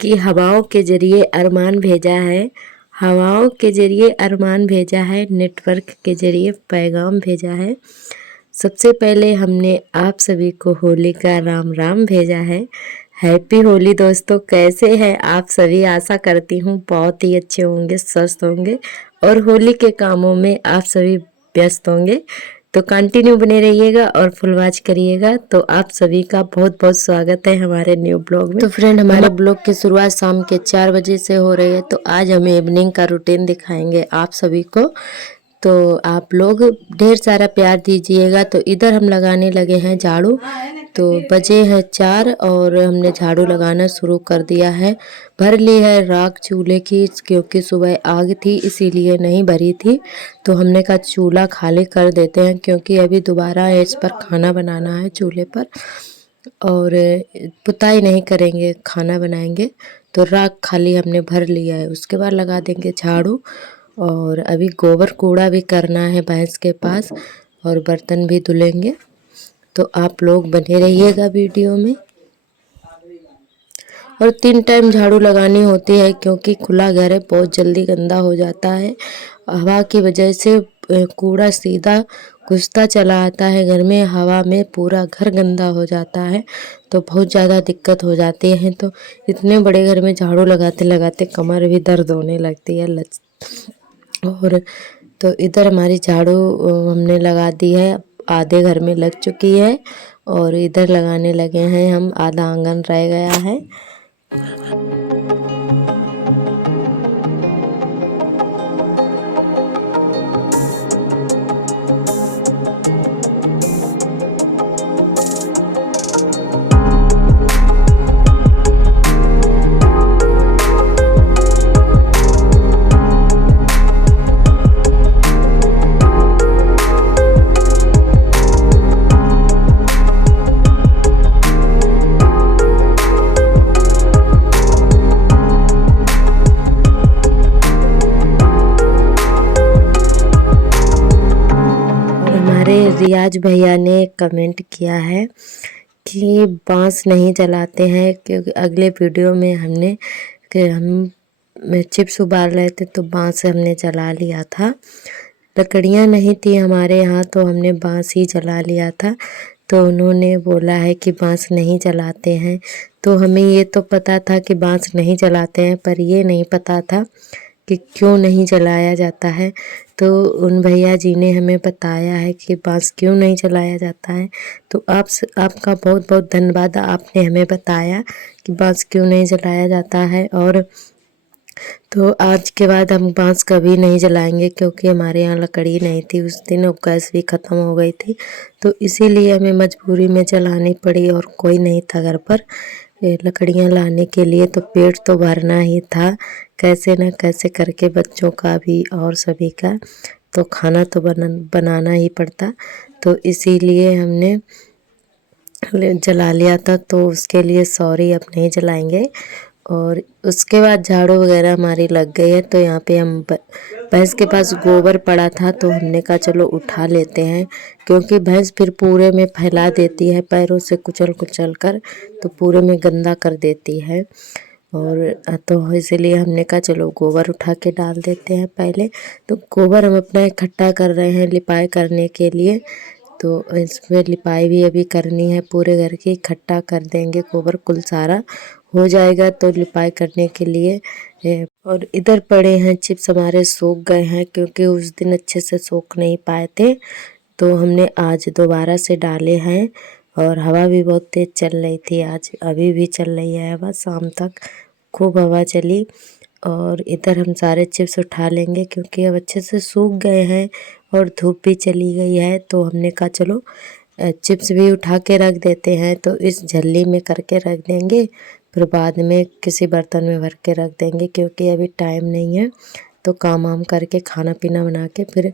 कि हवाओं के ज़रिए अरमान भेजा है, हवाओं के ज़रिए अरमान भेजा है, नेटवर्क के ज़रिए पैगाम भेजा है। सबसे पहले हमने आप सभी को होली का राम राम भेजा है। हैप्पी होली दोस्तों, कैसे हैं आप सभी? आशा करती हूँ बहुत ही अच्छे होंगे, स्वस्थ होंगे और होली के कामों में आप सभी व्यस्त होंगे। तो कंटिन्यू बने रहिएगा और फुल वॉच करिएगा। तो आप सभी का बहुत बहुत स्वागत है हमारे न्यू ब्लॉग में। तो फ्रेंड, हमारे ब्लॉग की शुरुआत शाम के 4 बजे से हो रही है। तो आज हम इवनिंग का रूटीन दिखाएंगे आप सभी को। तो आप लोग ढेर सारा प्यार दीजिएगा। तो इधर हम लगाने लगे हैं झाड़ू। तो बजे हैं 4 और हमने झाड़ू लगाना शुरू कर दिया है। भर ली है राख चूल्हे की, क्योंकि सुबह आग थी इसीलिए नहीं भरी थी। तो हमने कहा चूल्हा खाली कर देते हैं, क्योंकि अभी दोबारा इस पर खाना बनाना है चूल्हे पर और पुताई नहीं करेंगे, खाना बनाएंगे। तो राख खाली हमने भर लिया है, उसके बाद लगा देंगे झाड़ू। और अभी गोबर कूड़ा भी करना है भैंस के पास और बर्तन भी धुलेंगे। तो आप लोग बने रहिएगा वीडियो में। और 3 टाइम झाड़ू लगानी होती है, क्योंकि खुला घर है, बहुत जल्दी गंदा हो जाता है। हवा की वजह से कूड़ा सीधा घुसता चला आता है घर में, हवा में पूरा घर गंदा हो जाता है। तो बहुत ज़्यादा दिक्कत हो जाती है। तो इतने बड़े घर में झाड़ू लगाते लगाते कमर भी दर्द होने लगती है। और तो इधर हमारी झाड़ू हमने लगा दी है, आधे घर में लग चुकी है और इधर लगाने लगे हैं हम, आधा आंगन रह गया है। रियाज भैया ने कमेंट किया है कि बांस नहीं जलाते हैं, क्योंकि अगले वीडियो में हमने कि हम चिप्स उबाल रहे थे तो बांस हमने जला लिया था। लकड़ियाँ नहीं थी हमारे यहाँ तो हमने बांस ही जला लिया था। तो उन्होंने बोला है कि बांस नहीं जलाते हैं। तो हमें ये तो पता था कि बांस नहीं जलाते हैं, पर ये नहीं पता था कि क्यों नहीं जलाया जाता है। तो उन भैया जी ने हमें बताया है कि बांस क्यों नहीं जलाया जाता है। तो आपका बहुत बहुत धन्यवाद, आपने हमें बताया कि बांस क्यों नहीं जलाया जाता है। और तो आज के बाद हम बांस कभी नहीं जलाएंगे, क्योंकि हमारे यहाँ लकड़ी नहीं थी उस दिन और गैस भी ख़त्म हो गई थी। तो इसीलिए हमें मजबूरी में जलानी पड़ी और कोई नहीं था घर पर लकड़ियाँ लाने के लिए। तो पेट तो भरना ही था, कैसे न कैसे करके बच्चों का भी और सभी का तो खाना तो बनाना ही पड़ता। तो इसीलिए हमने जला लिया था। तो उसके लिए सॉरी, अब नहीं जलाएंगे। और उसके बाद झाड़ू वगैरह हमारी लग गई है। तो यहाँ पे हम भैंस के पास गोबर पड़ा था तो हमने कहा चलो उठा लेते हैं, क्योंकि भैंस फिर पूरे में फैला देती है पैरों से कुचल कुचल कर, तो पूरे में गंदा कर देती है। और तो इसलिए हमने कहा चलो गोबर उठा के डाल देते हैं पहले। तो गोबर हम अपना इकट्ठा कर रहे हैं लिपाई करने के लिए। तो इसमें लिपाई भी अभी करनी है, पूरे घर की इकट्ठा कर देंगे गोबर, कुल सारा हो जाएगा तो लिपाई करने के लिए। और इधर पड़े हैं चिप्स, हमारे सूख गए हैं क्योंकि उस दिन अच्छे से सूख नहीं पाए थे। तो हमने आज दोबारा से डाले हैं। और हवा भी बहुत तेज़ चल रही थी आज, अभी भी चल रही है हवा, शाम तक खूब हवा चली। और इधर हम सारे चिप्स उठा लेंगे, क्योंकि अब अच्छे से सूख गए हैं और धूप भी चली गई है। तो हमने कहा चलो चिप्स भी उठा के रख देते हैं, तो इस झल्ली में करके रख देंगे फिर बाद में किसी बर्तन में भर के रख देंगे, क्योंकि अभी टाइम नहीं है। तो काम वाम करके खाना पीना बना के फिर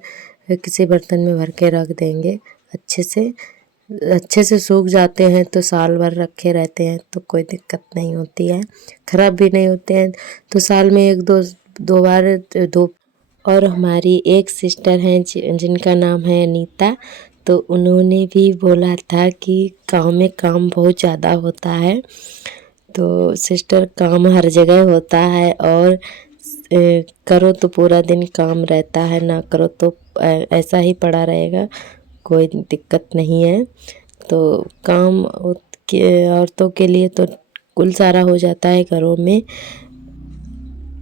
किसी बर्तन में भर के रख देंगे। अच्छे से सूख जाते हैं तो साल भर रखे रहते हैं तो कोई दिक्कत नहीं होती है, ख़राब भी नहीं होते हैं। तो साल में एक दो बार दो। और हमारी एक सिस्टर हैं जिनका नाम है अनीता, तो उन्होंने भी बोला था कि गाँव में काम बहुत ज़्यादा होता है। तो सिस्टर, काम हर जगह होता है और करो तो पूरा दिन काम रहता है, ना करो तो ऐसा ही पड़ा रहेगा, कोई दिक्कत नहीं है। तो काम के औरतों के लिए तो कुल सारा हो जाता है घरों में।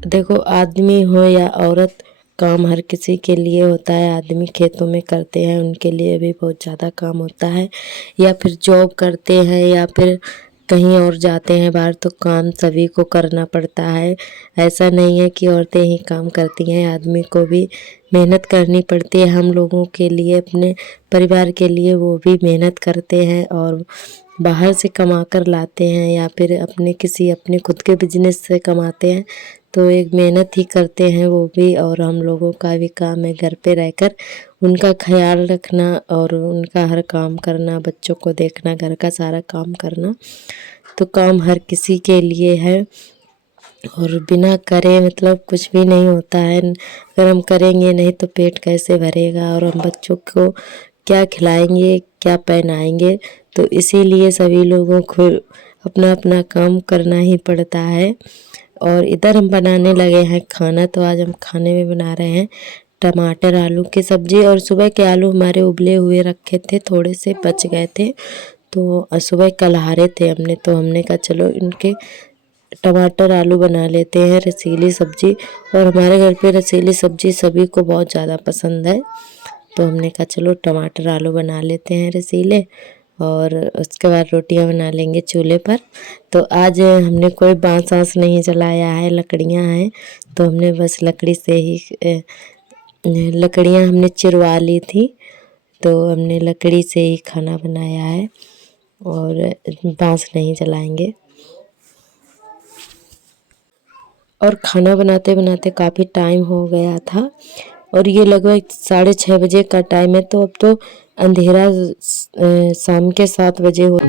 देखो, आदमी हो या औरत, काम हर किसी के लिए होता है। आदमी खेतों में करते हैं, उनके लिए भी बहुत ज़्यादा काम होता है, या फिर जॉब करते हैं या फिर कहीं और जाते हैं बाहर, तो काम सभी को करना पड़ता है। ऐसा नहीं है कि औरतें ही काम करती हैं, आदमी को भी मेहनत करनी पड़ती है। हम लोगों के लिए, अपने परिवार के लिए वो भी मेहनत करते हैं और बाहर से कमा कर लाते हैं या फिर अपने खुद के बिजनेस से कमाते हैं। तो एक मेहनत ही करते हैं वो भी, और हम लोगों का भी काम है घर पे रहकर उनका ख्याल रखना और उनका हर काम करना, बच्चों को देखना, घर का सारा काम करना। तो काम हर किसी के लिए है और बिना करे मतलब कुछ भी नहीं होता है। अगर हम करेंगे नहीं तो पेट कैसे भरेगा, और हम बच्चों को क्या खिलाएंगे, क्या पहनाएंगे। तो इसीलिए सभी लोगों को अपना अपना काम करना ही पड़ता है। और इधर हम बनाने लगे हैं खाना। तो आज हम खाने में बना रहे हैं टमाटर आलू की सब्ज़ी। और सुबह के आलू हमारे उबले हुए रखे थे, थोड़े से बच गए थे, तो सुबह कलहारे थे हमने, तो हमने कहा चलो इनके टमाटर आलू बना लेते हैं रसीली सब्ज़ी। और हमारे घर पे रसीली सब्ज़ी सभी को बहुत ज़्यादा पसंद है, तो हमने कहा चलो टमाटर आलू बना लेते हैं रसीले, और उसके बाद रोटियां बना लेंगे चूल्हे पर। तो आज हमने कोई बांस वांस नहीं जलाया है, लकड़ियां हैं, तो हमने बस लकड़ी से ही लकड़ियां हमने चिरवा ली थी, तो हमने लकड़ी से ही खाना बनाया है और बांस नहीं जलाएंगे। और खाना बनाते बनाते काफ़ी टाइम हो गया था, और ये लगभग 6:30 बजे का टाइम है। तो अब तो अंधेरा शाम के 7 बजे हो।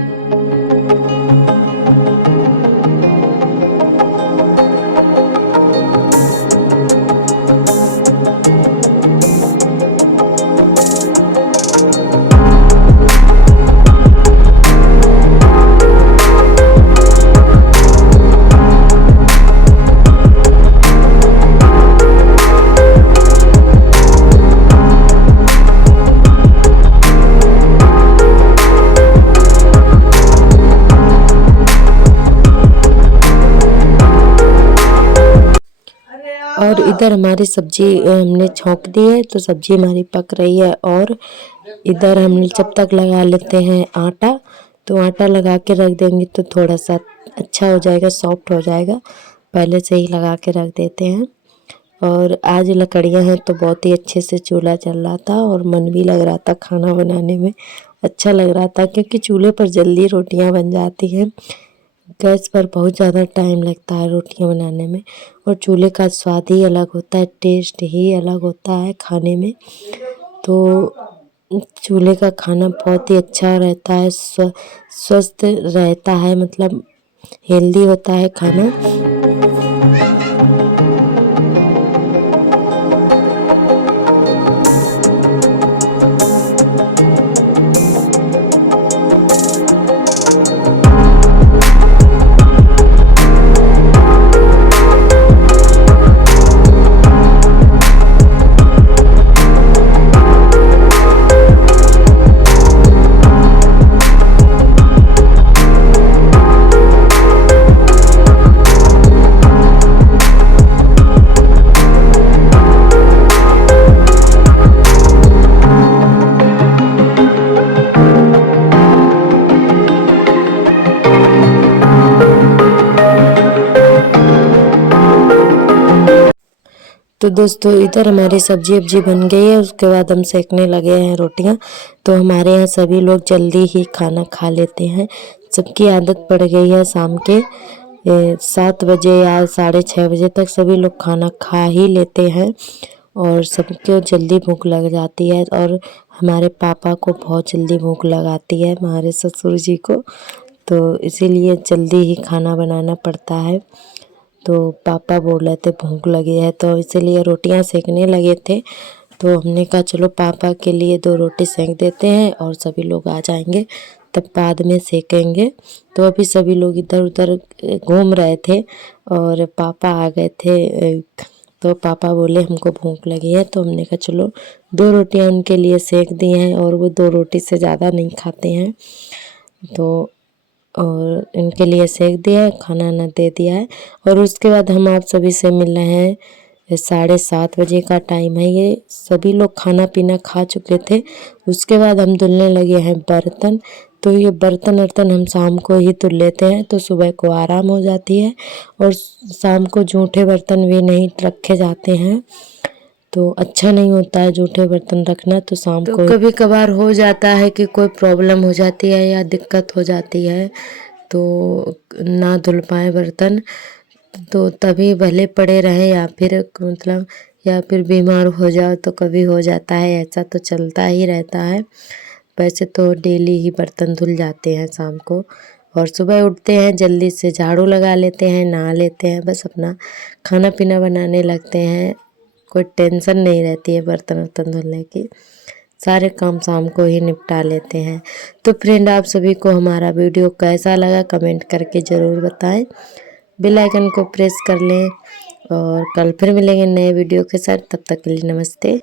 और इधर हमारी सब्जी हमने छौंक दी है, तो सब्जी हमारी पक रही है। और इधर हम जब तक लगा लेते हैं आटा, तो आटा लगा के रख देंगे तो थोड़ा सा अच्छा हो जाएगा, सॉफ्ट हो जाएगा, पहले से ही लगा के रख देते हैं। और आज लकड़ियां हैं तो बहुत ही अच्छे से चूल्हा चल रहा था और मन भी लग रहा था, खाना बनाने में अच्छा लग रहा था, क्योंकि चूल्हे पर जल्दी रोटियां बन जाती हैं। गैस पर बहुत ज़्यादा टाइम लगता है रोटियां बनाने में, और चूल्हे का स्वाद ही अलग होता है, टेस्ट ही अलग होता है खाने में। तो चूल्हे का खाना बहुत ही अच्छा रहता है, स्वस्थ रहता है, मतलब हेल्दी होता है खाना। तो दोस्तों, इधर हमारी सब्जी वब्जी बन गई है, उसके बाद हम सेकने लगे हैं रोटियां। तो हमारे यहाँ सभी लोग जल्दी ही खाना खा लेते हैं, सबकी आदत पड़ गई है शाम के 7 बजे या 6:30 बजे तक सभी लोग खाना खा ही लेते हैं और सबको जल्दी भूख लग जाती है। और हमारे पापा को बहुत जल्दी भूख लगाती है, हमारे ससुर जी को, तो इसीलिए जल्दी ही खाना बनाना पड़ता है। तो पापा बोल रहे थे भूख लगी है, तो इसीलिए रोटियां सेकने लगे थे। तो हमने कहा चलो पापा के लिए 2 रोटी सेक देते हैं और सभी लोग आ जाएंगे तब बाद में सेकेंगे। तो अभी सभी लोग इधर उधर घूम रहे थे और पापा आ गए थे। तो पापा बोले हमको भूख लगी है, तो हमने कहा चलो 2 रोटियां उनके लिए सेक दी हैं और वो 2 रोटी से ज़्यादा नहीं खाते हैं, तो और इनके लिए सेक दिया है, खाना ना दे दिया है। और उसके बाद हम आप सभी से मिल रहे हैं। 7:30 बजे का टाइम है, ये सभी लोग खाना पीना खा चुके थे। उसके बाद हम धुलने लगे हैं बर्तन। तो ये बर्तन वर्तन हम शाम को ही धुल लेते हैं तो सुबह को आराम हो जाती है और शाम को जूठे बर्तन भी नहीं रखे जाते हैं, तो अच्छा नहीं होता है जूठे बर्तन रखना। तो शाम को कभी कभार हो जाता है कि कोई प्रॉब्लम हो जाती है या दिक्कत हो जाती है तो ना धुल पाए बर्तन, तो तभी भले पड़े रहे या फिर मतलब या फिर बीमार हो जाओ तो कभी हो जाता है, ऐसा तो चलता ही रहता है। वैसे तो डेली ही बर्तन धुल जाते हैं शाम को, और सुबह उठते हैं जल्दी से झाड़ू लगा लेते हैं, नहा लेते हैं, बस अपना खाना पीना बनाने लगते हैं। कोई टेंशन नहीं रहती है बर्तन वर्तन धुलने की, सारे काम शाम को ही निपटा लेते हैं। तो फ्रेंड आप सभी को हमारा वीडियो कैसा लगा कमेंट करके ज़रूर बताएं, बेल आइकन को प्रेस कर लें और कल फिर मिलेंगे नए वीडियो के साथ। तब तक के लिए नमस्ते।